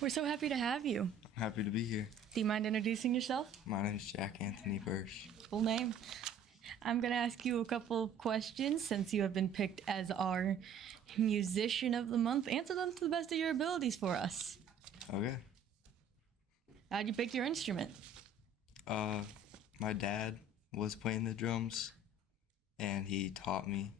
We're so happy to have you. Happy to be here. Do you mind introducing yourself? My name is Jack Anthony Bersch. Full name. I'm going to ask you a couple of questions since you have been picked as our musician of the month. Answer them to the best of your abilities for us. Okay. How'd you pick your instrument? My dad was playing the drums, and he taught me,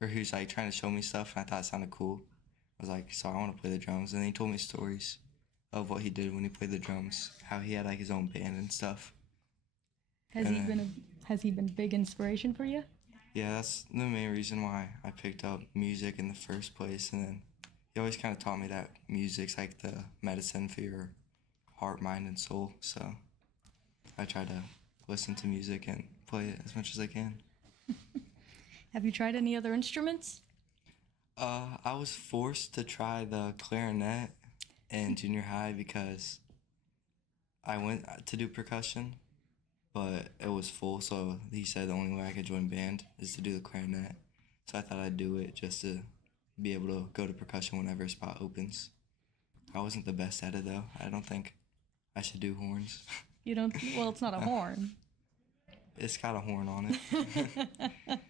or he was like trying to show me stuff, and I thought it sounded cool. I was like, so I want to play the drums, and then he told me stories of what he did when he played the drums, how he had like his own band and stuff. Has he been a big inspiration for you? Yeah, that's the main reason why I picked up music in the first place, and then he always kind of taught me that music's like the medicine for your heart, mind, and soul, so I try to listen to music and play it as much as I can. Have you tried any other instruments? I was forced to try the clarinet in junior high because I went to do percussion, but it was full, so he said the only way I could join band is to do the clarinet. So I thought I'd do it just to be able to go to percussion whenever a spot opens. I wasn't the best at it, though. I don't think I should do horns. You don't? Well, it's not a horn. It's got a horn on it.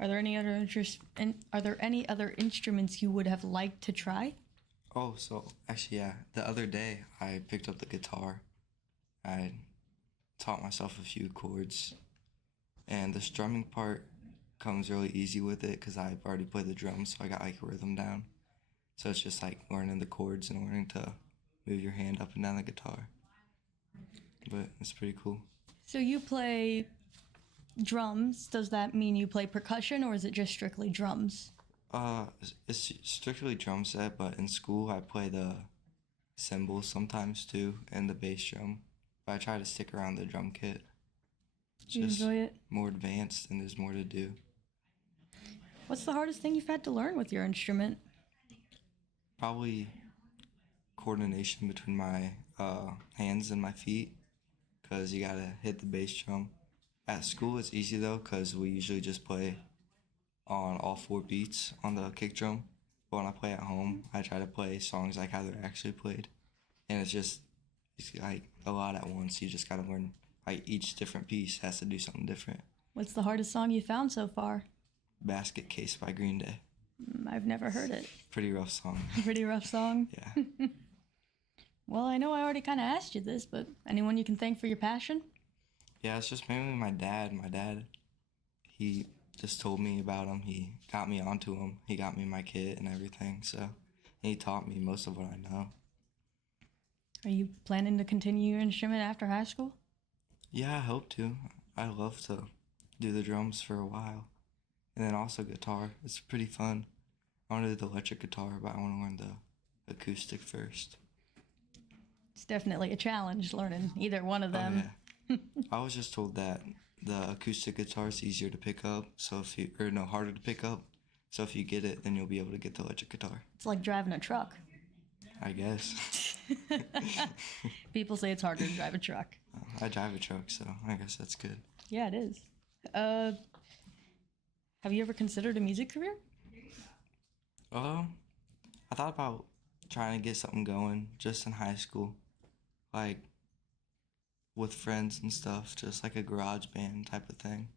Are there any other instruments you would have liked to try? Oh, so actually, yeah. The other day, I picked up the guitar. I taught myself a few chords, and the strumming part comes really easy with it because I've already played the drums, so I got like rhythm down. So it's just like learning the chords and learning to move your hand up and down the guitar. But it's pretty cool. So you play drums. Does that mean you play percussion, or is it just strictly drums? It's strictly drum set, but in school I play the cymbals sometimes too, and the bass drum. But I try to stick around the drum kit. It's you enjoy it? More advanced, and there's more to do. What's the hardest thing you've had to learn with your instrument? Probably coordination between my hands and my feet, because you gotta hit the bass drum. At school it's easy though, because we usually just play on all 4 beats on the kick drum. But when I play at home, I try to play songs like how they're actually played. And it's like a lot at once. You just gotta learn, like each different piece has to do something different. What's the hardest song you found so far? Basket Case by Green Day. I've never heard it. Pretty rough song. Pretty rough song? Yeah. Well, I know I already kind of asked you this, but anyone you can thank for your passion? Yeah, it's just mainly my dad. My dad, he just told me about him. He got me onto him. He got me my kit and everything. So he taught me most of what I know. Are you planning to continue your instrument after high school? Yeah, I hope to. I'd love to do the drums for a while. And then also guitar. It's pretty fun. I want to do the electric guitar, but I want to learn the acoustic first. It's definitely a challenge learning either one of them. Oh, yeah. I was just told that the acoustic guitar is easier to pick up, harder to pick up. So if you get it, then you'll be able to get the electric guitar. It's like driving a truck. I guess. People say it's harder to drive a truck. I drive a truck, so I guess that's good. Yeah, it is. Have you ever considered a music career? I thought about trying to get something going just in high school, like with friends and stuff, just like a garage band type of thing,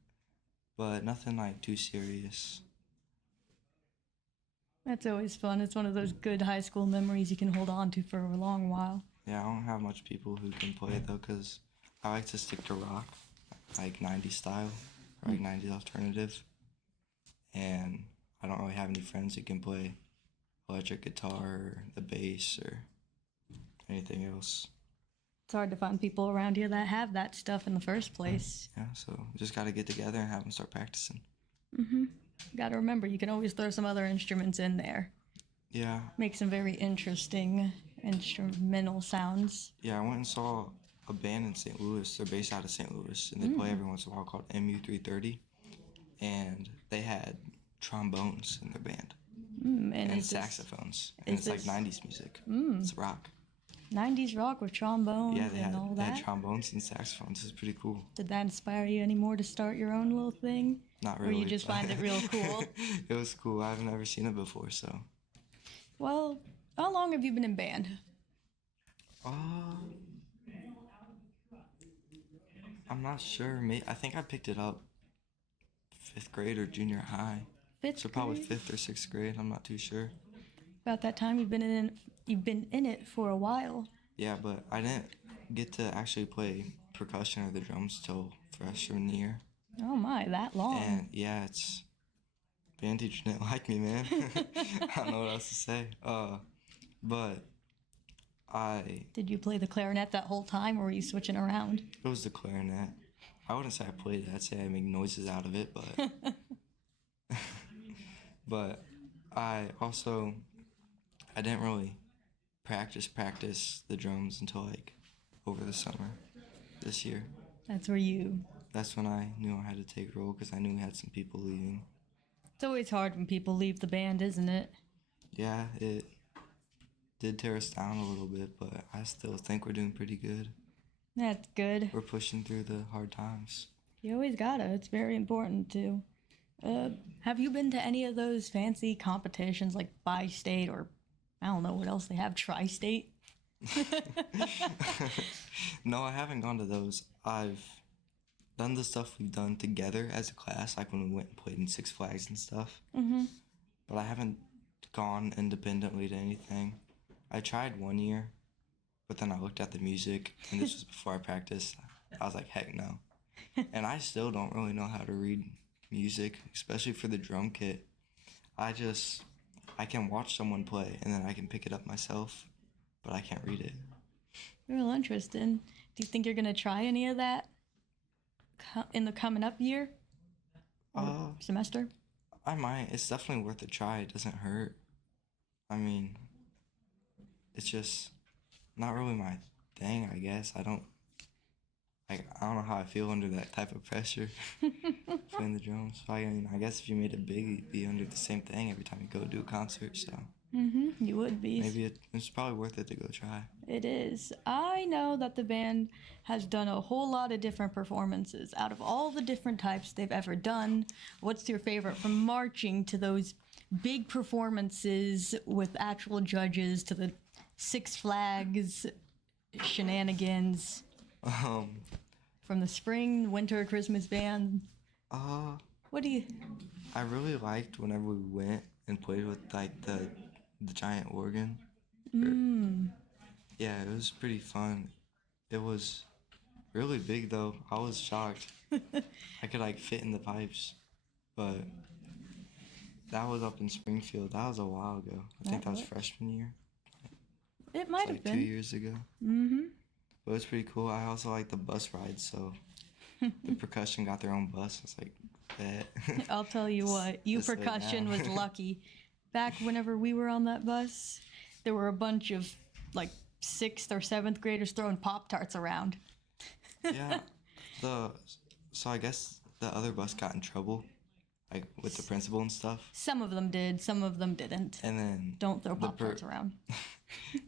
but nothing like too serious. That's always fun. It's one of those good high school memories you can hold on to for a long while. Yeah, I don't have much people who can play it though, because I like to stick to rock, like 90s style, or like 90s alternative, and I don't really have any friends who can play electric guitar or the bass or anything else. It's hard to find people around here that have that stuff in the first place. Yeah, so just got to get together and have them start practicing. You got to remember, you can always throw some other instruments in there. Yeah. Make some very interesting instrumental sounds. Yeah, I went and saw a band in St. Louis. They're based out of St. Louis, and they play every once in a while, called MU330. And they had trombones in their band. And saxophones. And it's like 90s music. It's rock. 90s rock with trombones Yeah, they and all that? had trombones and saxophones. It's pretty cool. Did that inspire you anymore to start your own little thing? Not really. Or you just find it real cool? It was cool. I've never seen it before, so Well, how long have you been in band? I'm not sure. I think I picked it up 5th grade or junior high. Fifth So probably grade? 5th or 6th grade. I'm not too sure. About that time you've been in it for a while. Yeah, but I didn't get to actually play percussion or the drums till freshman year. Oh my, that long. And yeah, it's band teacher didn't like me, man. I don't know what else to say. But Did you play the clarinet that whole time, or were you switching around? it was the clarinet. I wouldn't say I played it. I'd say I make noises out of it, but but I didn't really practice the drums until like over the summer this year. That's That's when I knew I had to take a role because I knew we had some people leaving. It's always hard when people leave the band, isn't it? Yeah, it did tear us down a little bit, but I still think we're doing pretty good. That's good. We're pushing through the hard times. You always gotta. It's very important to. Have you been to any of those fancy competitions like bi-state or I don't know what else they have, tri-state? No, I haven't gone to those. I've done the stuff we've done together as a class, like when we went and played in Six Flags and stuff. Mm-hmm. But I haven't gone independently to anything. I tried one year, but then I looked at the music, and this was before I practiced. I was like, heck no. And I still don't really know how to read music, especially for the drum kit. I can watch someone play, and then I can pick it up myself, but I can't read it. Real interesting. Do you think you're gonna try any of that in the coming up year or semester? I might. It's definitely worth a try. It doesn't hurt. I mean, it's just not really my thing, I guess. I don't know how I feel under that type of pressure playing the drums. So I guess if you made it big, you'd be under the same thing every time you go do a concert. So You would be. maybe it's probably worth it to go try. It is. I know that the band has done a whole lot of different performances. Out of all the different types they've ever done, what's your favorite from marching to those big performances with actual judges to the Six Flags shenanigans? From the spring, winter, Christmas band. What do you... I really liked whenever we went and played with like the giant organ. Yeah, it was pretty fun. It was really big though. I was shocked. I could like fit in the pipes, but that was up in Springfield. That was a while ago. I think that was freshman year. It might have Like been. 2 years ago. But it was pretty cool. I also like the bus rides, so the percussion got their own bus. I was like, bet. I'll tell you what, you Just like percussion now. was lucky. Back whenever we were on that bus, there were a bunch of like 6th or 7th graders throwing Pop-Tarts around. Yeah. So I guess the other bus got in trouble, like with the principal and stuff. Some of them did, some of them didn't. And then Don't throw Pop-Tarts around.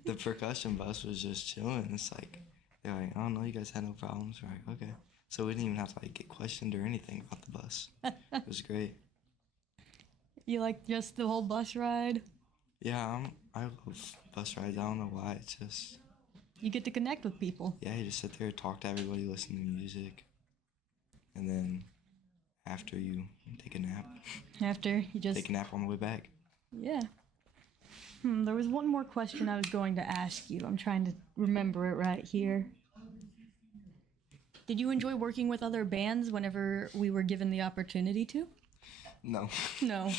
the percussion bus was just chilling. It's like, they're like, oh no, you guys had no problems. We're like, okay. So we didn't even have to like get questioned or anything about the bus. It was great. You like just the whole bus ride? Yeah, I love bus rides. I don't know why. It's just, You get to connect with people. yeah, you just sit there, talk to everybody, listen to music. And then after you take a nap. After you just... Take a nap on the way back. Yeah. There was one more question I was going to ask you. I'm trying to remember it right here. Did you enjoy working with other bands whenever we were given the opportunity to? No. No.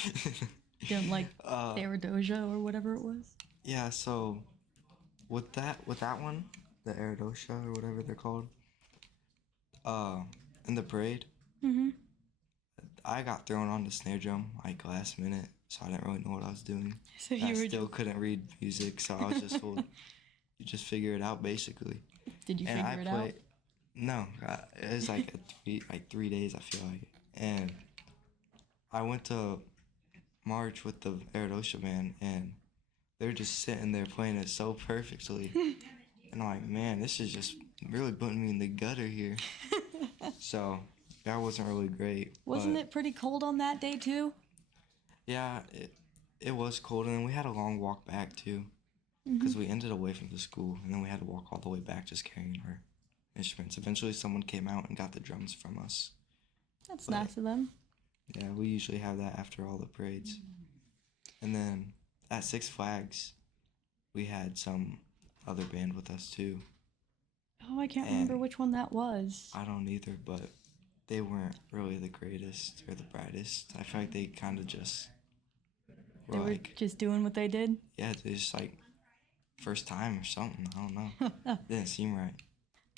Didn't like Theodosia or whatever it was? Yeah, so with that one, the Aradosha or whatever they're called, in the parade, I got thrown on the snare drum like last minute, so I didn't really know what I was doing. So I you were still couldn't read music, so I was just told, you just figure it out basically. Did you And figure it out? No, it was like 3 days, I feel like. And I went to march with the Aradosha band, and they're just sitting there playing it so perfectly. And I'm like, man, this is just really putting me in the gutter here. So that wasn't really great. Wasn't it pretty cold on that day too? Yeah, It was cold, and then we had a long walk back too, because we ended away from the school, and then we had to walk all the way back just carrying our instruments. Eventually, someone came out and got the drums from us. That's nice of them. Yeah, we usually have that after all the parades. And then at Six Flags, we had some other band with us too. Oh, I can't remember which one that was. I don't either, but they weren't really the greatest or the brightest. I feel like they kind of just They were just doing what they did? Yeah, they just like first time or something. I don't know. Didn't seem right.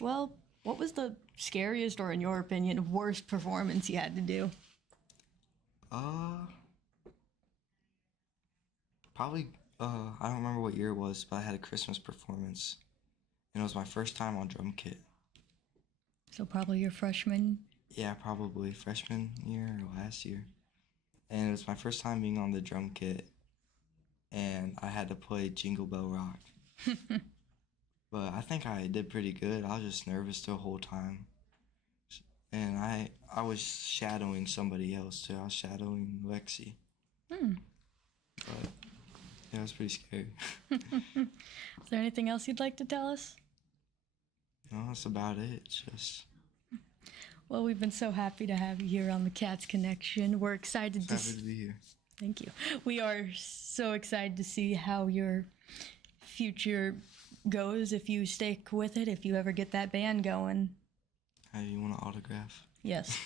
Well, what was the scariest or, in your opinion, worst performance you had to do? Probably, I don't remember what year it was, but I had a Christmas performance. And it was my first time on drum kit. So probably your freshman? Yeah, probably freshman year or last year. And it was my first time being on the drum kit. And I had to play Jingle Bell Rock. But I think I did pretty good. I was just nervous the whole time. And I was shadowing somebody else too. I was shadowing Lexi. But yeah, it was pretty scary. Is there anything else you'd like to tell us? No, that's about it. It's just... Well, we've been so happy to have you here on the Cats Connection. We're excited happy to be here. Thank you. We are so excited to see how your future goes, if you stick with it, if you ever get that band going. Hey, you want an autograph? Yes.